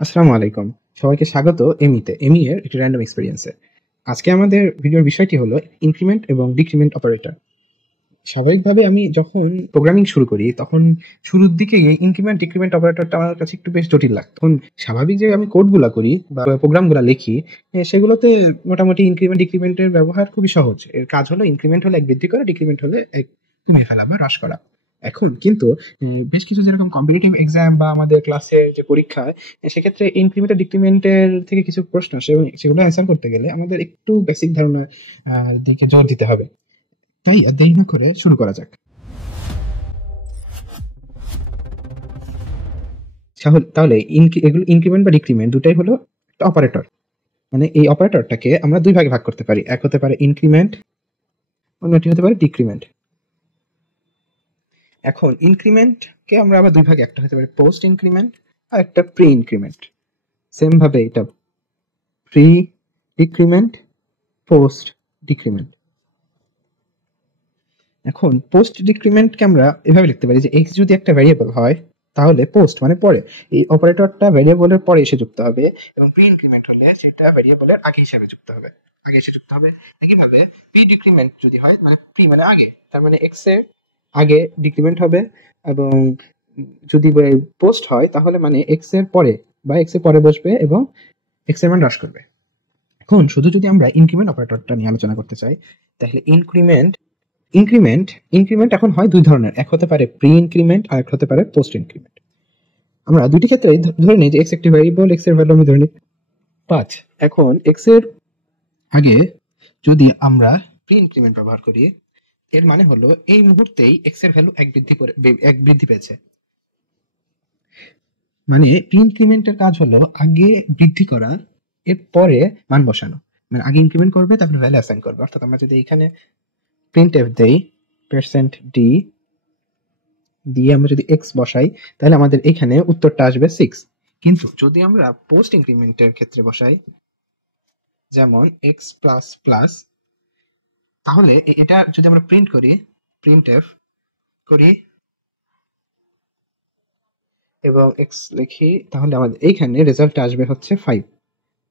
আসসালামু আলাইকুম। সবাইকে স্বাগত এমি এর একটি র‍্যান্ডম এক্সপেরিয়েন্সে। আজকে আমাদের ভিডিওর বিষয়টি হলো ইনক্রিমেন্ট এবং ডিক্রিমেন্ট অপারেটর। স্বাভাবিকভাবে আমি যখন প্রোগ্রামিং শুরু করি তখন শুরুর দিকে গিয়ে ইনক্রিমেন্ট ডিক্রিমেন্ট অপারেটরটা আমার কাছে একটু বেশ জটিল লাগতো। তখন স্বাভাবিক যে আমি কোডগুলা করি বা প্রোগ্রামগুলা লিখি সেগুলোতে মোটামুটি ইনক্রিমেন্ট ডিক্রিমেন্টের ব্যবহার খুবই সহজ। এর কাজ হলো ইনক্রিমেন্ট হলে এক বৃদ্ধি করা, ডিক্রিমেন্ট হলে এক কমিয়ে ফেলা বা হ্রাস করা। এখন কিন্তু বেশ কিছু যেরকম কম্পিটিটিভ এক্সাম বা আমাদের ক্লাসের যে পরীক্ষায় সেক্ষেত্রে ইনক্রিমেন্ট আর ডিক্রিমেন্টের থেকে কিছু প্রশ্ন আসে এবং সেগুলো অ্যান্সার করতে গেলে আমাদের একটু বেসিক ধারণার দিকে জোর দিতে হবে। তাই আর দেরি না করে শুরু করা যাক। তাহলে এগুলো ইনক্রিমেন্ট বা ডিক্রিমেন্ট দুটাই হলো একটা অপারেটর। মানে এই অপারেটরটাকে আমরা দুই ভাগে ভাগ করতে পারি। এক হতে পারে ইনক্রিমেন্ট, অন্যটি হতে পারে ডিক্রিমেন্ট। এখন ইনক্রিমেন্টকে আমরা আবার দুই ভাগে, একটা হতে পারে পোস্ট ইনক্রিমেন্ট আর একটা প্রি ইনক্রিমেন্ট। সেম ভাবে এটা প্রি ডিক্রিমেন্ট, পোস্ট ডিক্রিমেন্ট। এখন পোস্ট ডিক্রিমেন্টকে আমরা এভাবে লিখতে পারি যে এক্স যদি একটা ভ্যারিয়েবল হয় তাহলে পোস্ট মানে পরে, এই অপারেটরটা ভ্যারিয়েবলের পরে এসে যুক্ত হবে, এবং প্রি ইনক্রিমেন্ট হলে সেটা ভ্যারিয়েবলের আগে হিসাবে যুক্ত হবে, আগে এসে যুক্ত হবে। একইভাবে প্রি ডিক্রিমেন্ট যদি হয় মানে প্রি মানে আগে, তার মানে এক্স এর আগে ডিক্রিমেন্ট হবে, এবং যদি পোস্ট হয় তাহলে মানে এক্স এর পরে বা এক্স এর পরে বসবে এবং এক্স এর মান হ্রাস করবে। এখন শুধু যদি আমরা ইনক্রিমেন্ট অপারেটরটা নিয়ে আলোচনা করতে চাই তাহলে ইনক্রিমেন্ট এখন হয় দুই ধরনের, এক হতে পারে প্রি ইনক্রিমেন্ট আর এক হতে পারে পোস্ট ইনক্রিমেন্ট। আমরা দুটি ক্ষেত্রে ধরে নিই যে এক্স একটি ভ্যারিয়েবল, এক্স এর ভ্যালু আমি ধরে নিই 5। এখন এক্স এর আগে যদি আমরা প্রি ইনক্রিমেন্ট ব্যবহার করি এর মানে হলো এই মুহূর্তেই এক্স এর ভ্যালু এক বৃদ্ধি পেয়েছে। মানে প্রি ইনক্রিমেন্টের কাজ হলো আগে বৃদ্ধি করা, এর পরে মান বসানো। মানে আগে ইনক্রিমেন্ট করবে তারপরে ভ্যালু অ্যাসাইন করবে। অর্থাৎ আমরা যদি এখানে প্রিন্টএফ দেই %d দিয়ে আমরা যদি এক্স বসাই তাহলে আমাদের এখানে উত্তরটা আসবে 6। কিন্তু যদি আমরা পোস্ট ইনক্রিমেন্টের ক্ষেত্রে বসাই যেমন এক্স প্লাস প্লাস, তাহলে এটা যদি আমরা প্রিন্ট করি, প্রিন্টএফ করি এবং এক্স লিখি, তাহলে আমাদের এইখানে রেজাল্ট আসবে হচ্ছে 5।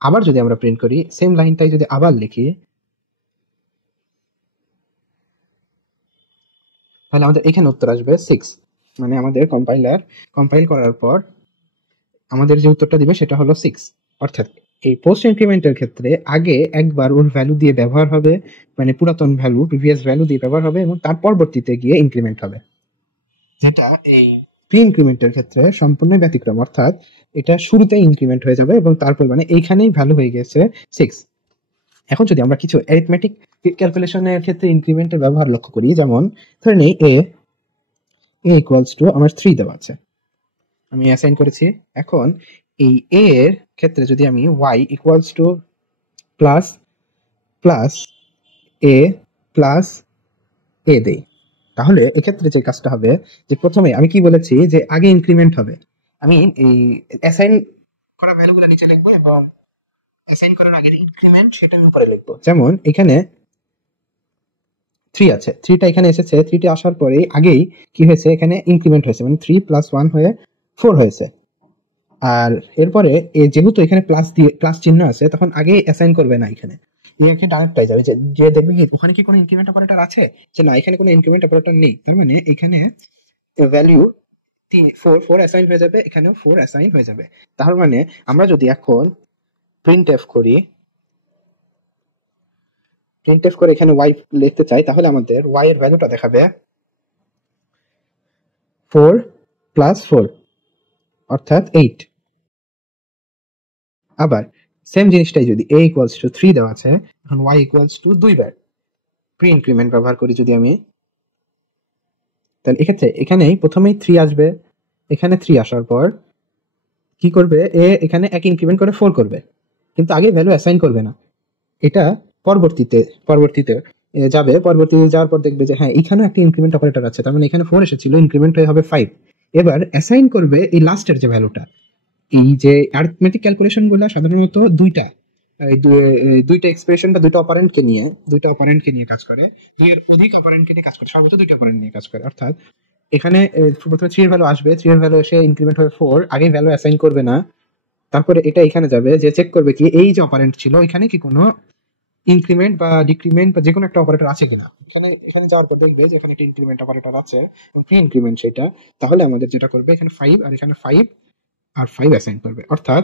আবার যদি আমরা প্রিন্ট করি সেম লাইনটাই যদি আবার লিখি তাহলে আমাদের এখানে উত্তর আসবে 6। মানে আমাদের কম্পাইল করার পর আমাদের যে উত্তরটা দিবে সেটা হলো 6। অর্থাৎ এই পোস্ট ইনক্রিমেন্টের ক্ষেত্রে আগে একবার ওর ভ্যালু দিয়ে ব্যবহার হবে, মানে পুরাতন ভ্যালু প্রিভিয়াস ভ্যালু দিয়ে ব্যবহার হবে এবং তার পরবর্তীতে গিয়ে ইনক্রিমেন্ট হবে, যেটা এই প্রি ইনক্রিমেন্টের ক্ষেত্রে সম্পূর্ণ ব্যতিক্রম। অর্থাৎ এটা শুরুতে ইনক্রিমেন্ট হয়ে যাবে এবং তারপর মানে এইখানেই ভ্যালু হয়ে গেছে 6। এখন যদি আমরা কিছু অ্যারিথমেটিক ক্যালকুলেশনের ক্ষেত্রে ইনক্রিমেন্টের ব্যবহার লক্ষ্য করি, যেমন ধরে নিই এ ইকুয়ালস টু আমার 3 দেওয়া আছে, আমি অ্যাসাইন করেছি। এখন এই এ এর ক্ষেত্রে যদি আমি y equals to plus plus a plus a দেই, তাহলে এক্ষেত্রে যে কাজটা হবে যে প্রথমে আমি কি বলেছি যে আগে ইনক্রিমেন্ট হবে, আমি এই অ্যাসাইন করা ভ্যালুগুলো নিচে লিখবো এবং অ্যাসাইন করার আগে ইনক্রিমেন্ট সেটা আমি উপরে লিখবো। যেমন এখানে 3 আছে, 3টা এখানে এসেছে, 3টা আসার পরে আগেই কি হয়েছে এখানে ইনক্রিমেন্ট হয়েছে, মানে 3 + 1 হয়ে 4 হয়েছে। আর এরপরে যেহেতু এখানে প্লাস চিহ্ন আছে তখন আগে অ্যাসাইন করবে না, এখানে এখানে ডাইরেক্ট যাবে যে দেখবে কি ওখানে কি কোনো ইনক্রিমেন্ট অপারেটর আছে, যে না এখানে কোনো ইনক্রিমেন্ট অপারেটর নেই, তার মানে এখানে ভ্যালু 4 অ্যাসাইন হয়ে যাবে, এখানেও 4 অ্যাসাইন হয়ে যাবে। তার মানে আমরা যদি এখন প্রিন্টএফ করে এখানে y লিখতে চাই তাহলে আমাদের y এর ভ্যালুটা দেখাবে 4 + 4 অর্থাৎ 8। আবার সেম জিনিসটাই যদি a ইকুয়ালস টু 3 দেওয়া আছে, এখন y ইকুয়ালস টু 2 বার প্রি ইনক্রিমেন্ট ব্যবহার করি যদি আমি, তাহলে এক্ষেত্রে এখানেই প্রথমেই 3 আসবে, এখানে 3 আসার পর কি করবে এ এখানে এক ইনক্রিমেন্ট করে 4 করবে, কিন্তু আগে ভ্যালু অ্যাসাইন করবে না। এটা পরবর্তীতে যাওয়ার পর দেখবে যে হ্যাঁ এখানেও একটা ইনক্রিমেন্ট অপারেটর আছে, তার মানে এখানে 4 এসেছিল, ইনক্রিমেন্ট হয়ে হবে 5। এবার অ্যাসাইন করবে এই লাস্টের যে ভ্যালুটা। এই যে অ্যারিথমেটিক ক্যালকুলেশন গুলো সাধারণত দুইটা এক্সপ্রেশন বা দুইটা অপারেন্টকে নিয়ে কাজ করে, দুইয়ের অধিক অপারেন্টকে নিয়ে কাজ করে, সর্বোচ্চ দুইটা অপারেন্ট নিয়ে কাজ করে। অর্থাৎ এখানে প্রথমে 3 এর ভ্যালু আসবে, 3 এর ভ্যালু এসে ইনক্রিমেন্ট হবে 4, আগে ভ্যালু অ্যাসাইন করবে না, তারপরে এটা এখানে যাবে, যে চেক করবে কি এই যে অপারেন্ট ছিল এখানে কি কোনো ইনক্রিমেন্ট বা ডিক্রিমেন্ট বা যে কোনো একটা অপারেটর আছে কিনা। এখানে যাওয়ার পর দেখবে যে এখানে একটা ইনক্রিমেন্ট অপারেটর আছে এবং প্রি ইনক্রিমেন্ট সেটা, তাহলে আমাদের যেটা করবে এখানে 5 আর এখানে 5 আর 5 অ্যাসাইন করবে। অর্থাৎ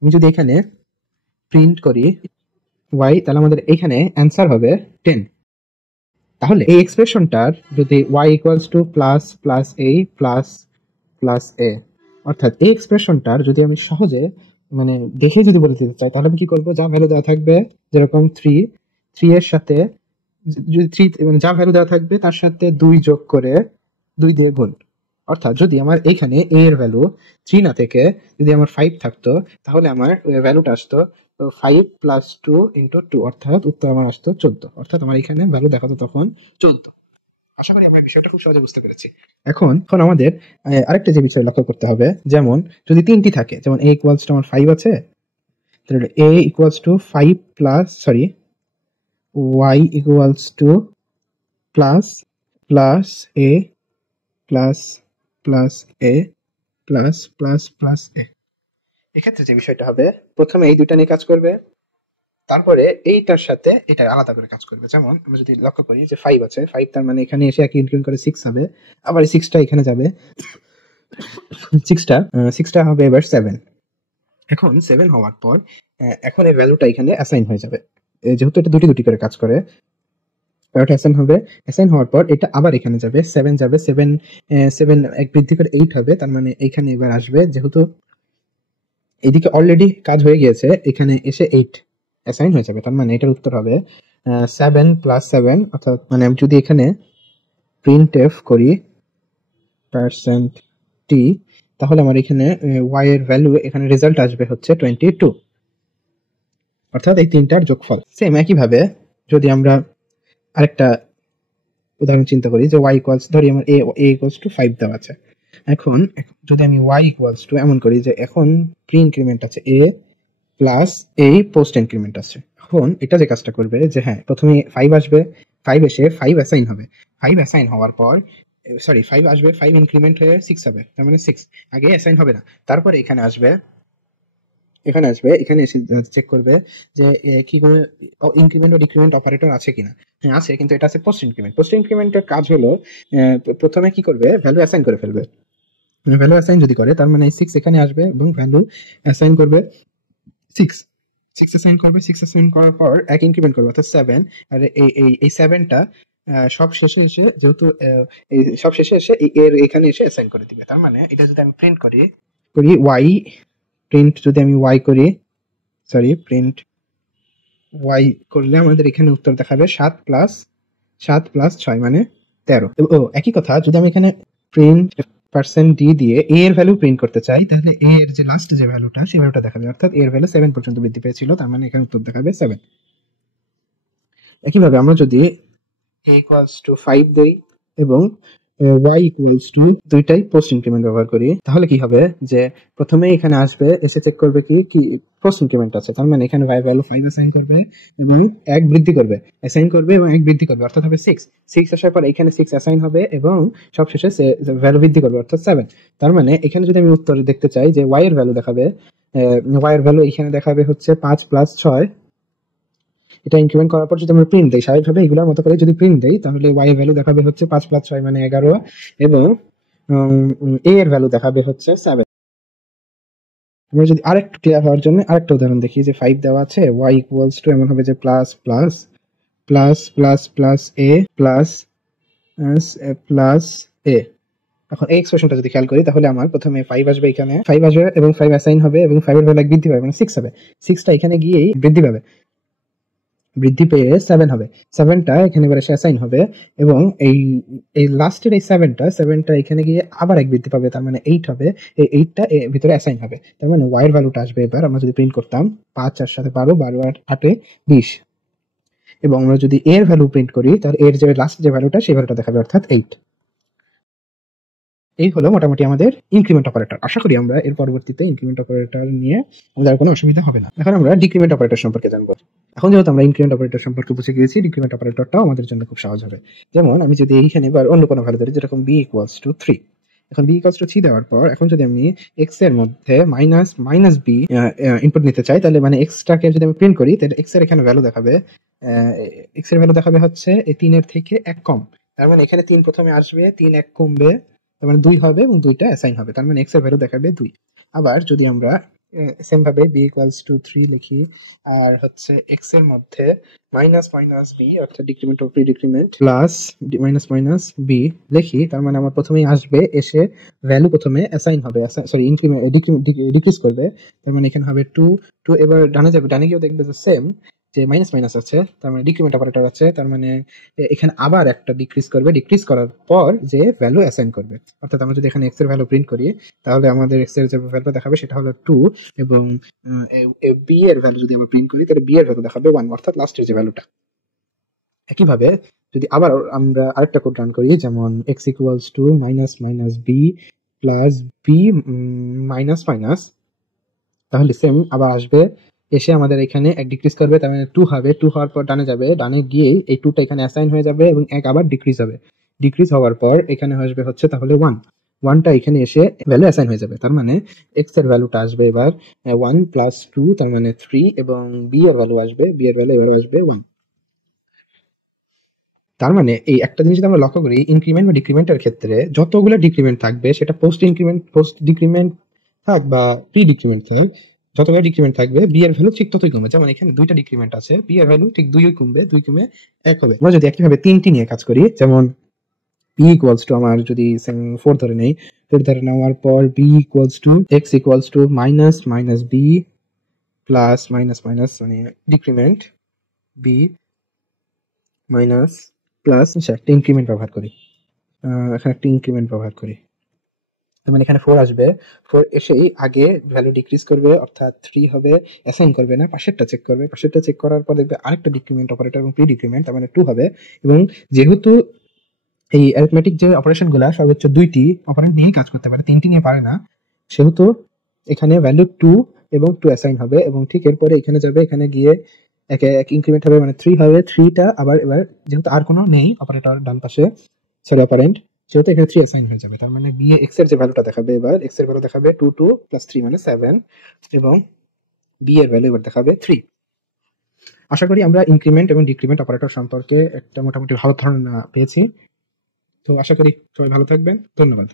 আমি যদি এখানে প্রিন্ট করি y, তাহলে আমাদের এখানে অ্যান্সার হবে 10। তাহলে এই এক্সপ্রেশনটার যদি y equals to plus plus a plus plus a, অর্থাৎ এই এক্সপ্রেশনটার যদি আমি সহজে মানে দেখে যদি বলে দিতে চাই, তাহলে আমি কি করবো, যা ভ্যালু দেওয়া থাকবে যেরকম 3 এর সাথে যদি 3 মানে যা ভ্যালু দেওয়া থাকবে তার সাথে 2 যোগ করে 2 দিয়ে গুণ। অর্থাৎ যদি আমার এইখানে a এর ভ্যালু 3 না থেকে যদি আমার 5 থাকতো, তাহলে আমার ভ্যালুটা আসতো 5 প্লাস 2 ইন্টু 2, অর্থাৎ উত্তর আমার আসতো 14। অর্থাৎ আমার এখানে ভ্যালু দেখাতো তখন 14। আশা করি আমরা বিষয়টা খুব সহজে বুঝতে পেরেছি। এখন আমাদের আরেকটা যে বিষয় লক্ষ্য করতে হবে, যেমন যদি 3টি থাকে, যেমন a ইকুয়ালস টু আমার 5 আছে, তাহলে a equals to 5 plus y equals to plus plus a plus plus a plus plus plus a। এক্ষেত্রে যে বিষয়টা হবে, প্রথমে এই দুইটা নিয়ে কাজ করবে, তারপরে এইটার সাথে এটা আলাদা করে কাজ করবে। যেমন আমরা যদি লক্ষ্য করি যে 5 আছে, 5 তার মানে এখানে এসে একই ইনক্রিমেন্ট করে 6 হবে, আবার এই 6টা এখানে যাবে, 6টা হবে এবার 7। এখন 7 হওয়ার পর এখন এই ভ্যালুটা এখানে অ্যাসাইন হয়ে যাবে, যেহেতু এটা দুটি করে কাজ করে, ভ্যালুটা অ্যাসাইন হবে। অ্যাসাইন হওয়ার পর এটা আবার এখানে যাবে, 7 যাবে, 7 এক বৃদ্ধি করে 8 হবে, তার মানে এখানে এবার আসবে, যেহেতু এদিকে অলরেডি কাজ হয়ে গিয়েছে, এখানে এসে 8 অ্যাসাইন হয়ে যাবে, তার মানে এটার উত্তর হবে 7 প্লাস 7। অর্থাৎ মানে আমি যদি এখানে প্রিন্ট এফ করি পার্সেন্ট টি, তাহলে আমার এখানে y এর ভ্যালু এখানে রেজাল্ট আসবে হচ্ছে 22, অর্থাৎ এই তিনটার যোগফল। সেম একইভাবে যদি আমরা আরেকটা উদাহরণ চিন্তা করি, যে y ইকুয়ালস, ধরি আমার a ইকুয়ালস টু 5 দেওয়া আছে। এখন যদি আমি y ইকুয়ালস টু এমন করি যে এখন প্রি ইনক্রিমেন্ট আছে a প্লাস এই পোস্ট ইনক্রিমেন্ট আছে, এখন এটা যে কাজটা করবে যে হ্যাঁ প্রথমে 5 আসবে, 5 এসে 5 অ্যাসাইন হবে, 5 অ্যাসাইন হওয়ার পর 5 আসবে, 5 ইনক্রিমেন্ট হয়ে 6 হবে, তার মানে 6 আগে অ্যাসাইন হবে না, তারপরে এখানে আসবে, এখানে এসে চেক করবে যে কি কোনো ইনক্রিমেন্ট বা ডিক্রিমেন্ট অপারেটর আছে কিনা। হ্যাঁ আছে, কিন্তু এটা আছে পোস্ট ইনক্রিমেন্ট। পোস্ট ইনক্রিমেন্টের কাজ হলো প্রথমে কি করবে, ভ্যালু অ্যাসাইন করে ফেলবে। ভ্যালু অ্যাসাইন যদি করে, তার মানে 6 এখানে আসবে এবং ভ্যালু অ্যাসাইন করবে 6 অ্যাসাইন করবে। 6 অ্যাসাইন করার পর এক ইনক্রিমেন্ট করবে, অর্থাৎ 7। আর এই 7টা সব শেষে এসে, যেহেতু এই সব শেষে এসে এর এখানে এসে অ্যাসাইন করে দিবে। তার মানে এটা যদি আমি প্রিন্ট করি y, প্রিন্ট যদি আমি y করি, প্রিন্ট y করলে আমাদের এখানে উত্তর দেখাবে 7 প্লাস 6 মানে 13। ও একই কথা, যদি আমি এখানে প্রিন্ট পার্সেন্ট ডি দিয়ে a এর ভ্যালু প্রিন্ট করতে চাই, তাহলে a এর যে লাস্ট যে ভ্যালুটা, সেই ভ্যালুটা দেখাবে, অর্থাৎ a এর ভ্যালু 7 পর্যন্ত বৃদ্ধি পেয়েছিল, তার মানে এখানে উত্তর দেখাবে 7। একইভাবে আমরা যদি a ইকুয়ালস টু 5 দেই এবং y ইকুয়ালস টু, দুইটাই পোস্ট ইনক্রিমেন্ট ব্যবহার করি, তাহলে কি হবে, যে প্রথমে এখানে আসবে, এসে চেক করবে কি পোস্ট ইনক্রিমেন্ট আছে, তার মানে এখানে y ভ্যালু 5 অ্যাসাইন করবে এবং 1 বৃদ্ধি করবে, অ্যাসাইন করবে এবং 1 বৃদ্ধি করবে, অর্থাৎ হবে 6 আসার পর এখানে 6 অ্যাসাইন হবে এবং সবশেষে ভ্যালু বৃদ্ধি করবে, অর্থাৎ 7। তার মানে এখানে যদি আমি উত্তর দেখতে চাই যে y এর ভ্যালু দেখাবে, y এর ভ্যালু এখানে দেখাবে হচ্ছে 5 প্লাস 6। এটা ইনক্রিমেন্ট করার পর যদি আমরা প্রিন্ট দেই, স্বাভাবিকভাবে এগুলোর মতো করে যদি প্রিন্ট দেই, তাহলে y এর ভ্যালু দেখাবে হচ্ছে 5 প্লাস 6 মানে 11 এবং a এর ভ্যালু দেখাবে হচ্ছে 7। আমরা যদি আরেকটু ক্লিয়ার হওয়ার জন্য আরেকটা উদাহরণ দেখি, যে 5 দেওয়া আছে, y ইকুয়ালস টু এমন হবে যে plus plus plus plus plus a plus plus a। এখন এই এক্সপ্রেশনটা যদি খেয়াল করি, তাহলে আমার প্রথমে 5 আসবে, এখানে 5 আসবে এবং 5 অ্যাসাইন হবে এবং 5 এর ভ্যালু বৃদ্ধি পাবে, মানে 6 হবে, 6টা এখানে গিয়েই বৃদ্ধি পেয়ে 7 হবে, 7টা এখানে এবার এসে অ্যাসাইন হবে এবং এই লাস্টের এই 7টা এখানে গিয়ে আবার 1 বৃদ্ধি পাবে, তার মানে 8 হবে, এই 8টা এর ভিতরে অ্যাসাইন হবে, তার মানে y এর ভ্যালুটা আসবে, এবার আমরা যদি প্রিন্ট করতাম 5 আর সাথে 12, 12 আর 8 20, এবং আমরা যদি a এর ভ্যালু প্রিন্ট করি, তাহলে এর যে লাস্ট যে ভ্যালুটা, সেই ভ্যালুটা দেখাবে, অর্থাৎ 8। এই হলো মোটামুটি আমাদের ইনক্রিমেন্ট অপারেটর। আশা করি আমরা এর পরবর্তীতে ইনক্রিমেন্ট অপারেটর নিয়ে আমাদের আর কোনো অসুবিধা হবে না। এখন আমরা ডিক্রিমেন্ট অপারেটর সম্পর্কে জানবো। এখন যেহেতু আমরা ইনক্রিমেন্ট অপারেটর সম্পর্কে বুঝে গিয়েছি, ডিক্রিমেন্ট অপারেটরটাও আমাদের জন্য খুব সহজ হবে। যেমন আমি যদি এইখানে এবার অন্য কোনো ভ্যালু ধরি, যেরকম b ইকুয়ালস টু 3, এখন বি ইকুয়ালস টু 3 দেওয়ার পর এখন যদি আমি এক্স এর মধ্যে মাইনাস বি ইনপুট নিতে চাই, তাহলে মানে এক্সটাকে যদি আমি প্রিন্ট করি তাহলে এক্স এর এখানে ভ্যালু দেখাবে, এক্স এর ভ্যালু দেখাবে হচ্ছে এই 3 এর থেকে 1 কম। তার মানে এখানে 3 প্রথমে আসবে, 3 1 কমবে, তার মানে 2 হবে এবং 2টা অ্যাসাইন হবে, তার মানে এক্স এর ভ্যালু দেখাবে 2। আবার যদি আমরা সেম ভাবে বি ইকুয়ালস টু 3 লিখি আর হচ্ছে এক্স এর মধ্যে মাইনাস বি অর্থাৎ decrement of pre decrement plus minus B লিখি, তার মানে আমার প্রথমেই আসবে, এসে ভ্যালু প্রথমে অ্যাসাইন হবে, সরি ইনক্রিমেন্ট ডিক্রিজ করবে, তার মানে এখানে হবে 2 এবার ডানে যাবে, ডানে গিয়েও দেখবে যে সেম, যে মাইনাস আছে, তার মানে ডিক্রিমেন্ট অপারেটর আছে, তার মানে এখানে আবার একটা ডিক্রিজ করার পর যে ভ্যালু অ্যাসাইন করবে। অর্থাৎ আমরা যদি এখানে এক্স এর ভ্যালু প্রিন্ট করি তাহলে আমাদের এক্স এর যে ভ্যালু দেখাবে সেটা হলো 2 এবং বি এর ভ্যালু যদি আমরা প্রিন্ট করি তাহলে বি এর ভ্যালু দেখাবে 1, অর্থাৎ লাস্টের যে ভ্যালুটা। একইভাবে যদি আবার আমরা আরেকটা কোড রান করি, যেমন X equals to minus B plus B minus, তাহলে সেম আবার আসবে, এসে আমাদের এখানে এক ডিক্রিজ করবে, তার মানে 2 হবে, 2 হওয়ার পর ডানে যাবে, ডানে গিয়ে এই 2টা এখানে অ্যাসাইন হয়ে যাবে এবং এক আবার ডিক্রিজ হবে, ডিক্রিজ হওয়ার পর এখানে আসবে হচ্ছে তাহলে 1টা এখানে এসে ভ্যালু অ্যাসাইন হয়ে যাবে, তার মানে এক্স এর ভ্যালুটা আসবে এবার 1 প্লাস 2, তার মানে 3 এবং বি এর ভ্যালু এবার আসবে 1। তার মানে এই একটা জিনিস যদি আমরা লক্ষ্য করি, ইনক্রিমেন্ট বা ডিক্রিমেন্টের ক্ষেত্রে যতগুলো ডিক্রিমেন্ট থাকবে, সেটা পোস্ট ডিক্রিমেন্ট থাক বা প্রি ডিক্রিমেন্ট থাক, যতগুলো ডিক্রিমেন্ট থাকবে বি এর ভ্যালু ঠিক ততই কমবে। যেমন এখানে 2টা ডিক্রিমেন্ট আছে, বি এর ভ্যালু ঠিক 2 কমবে, 2 কমে 1 হবে। আমরা যদি একইভাবে 3টি নিয়ে কাজ করি, যেমন বি ইকুয়ালস টু আমার যদি 4 ধরে নেই, 4 ধরে নেওয়ার পর B equals to X equals to minus B plus minus মানে ডিক্রিমেন্ট বি মাইনাস প্লাস একটা ইনক্রিমেন্ট ব্যবহার করি, এখানে একটা ইনক্রিমেন্ট ব্যবহার করি, তার মানে এখানে 4 আসবে, 4 এসেই আগে ভ্যালু ডিক্রিজ করবে, অর্থাৎ 3 হবে, অ্যাসাইন করবে না, পাশেরটা চেক করবে, পাশেরটা চেক করার পর দেখবে আরেকটা ডিক্রিমেন্ট অপারেটর এবং প্রি ডিক্রিমেন্ট, তার মানে 2 হবে। এবং যেহেতু এই অ্যারিথমেটিক যে অপারেশন গুলা সর্বোচ্চ 2টি অপারেন্ট নিয়েই কাজ করতে পারে, 3টি নিয়ে পারে না, সেহেতু এখানে ভ্যালু 2 এবং 2 অ্যাসাইন হবে এবং ঠিক এরপরে এখানে যাবে, এখানে গিয়ে এক ইনক্রিমেন্ট হবে, মানে 3 হবে, 3টা আবার এবার যেহেতু আর কোনো নেই অপারেটর ডান পাশে, সরি অপারেন্ট, সেহেতু এখানে 3 অ্যাসাইন হয়ে যাবে, তার মানে বি এক্স এর যে ভ্যালুটা দেখাবে, এবার এক্স এর ভ্যালু দেখাবে 2 প্লাস 3 মানে 7 এবং বি এর ভ্যালু এবার দেখাবে 3। আশা করি আমরা ইনক্রিমেন্ট এবং ডিক্রিমেন্ট অপারেটর সম্পর্কে একটা মোটামুটি ভালো ধারণা পেয়েছি। তো আশা করি সবাই ভালো থাকবেন, ধন্যবাদ।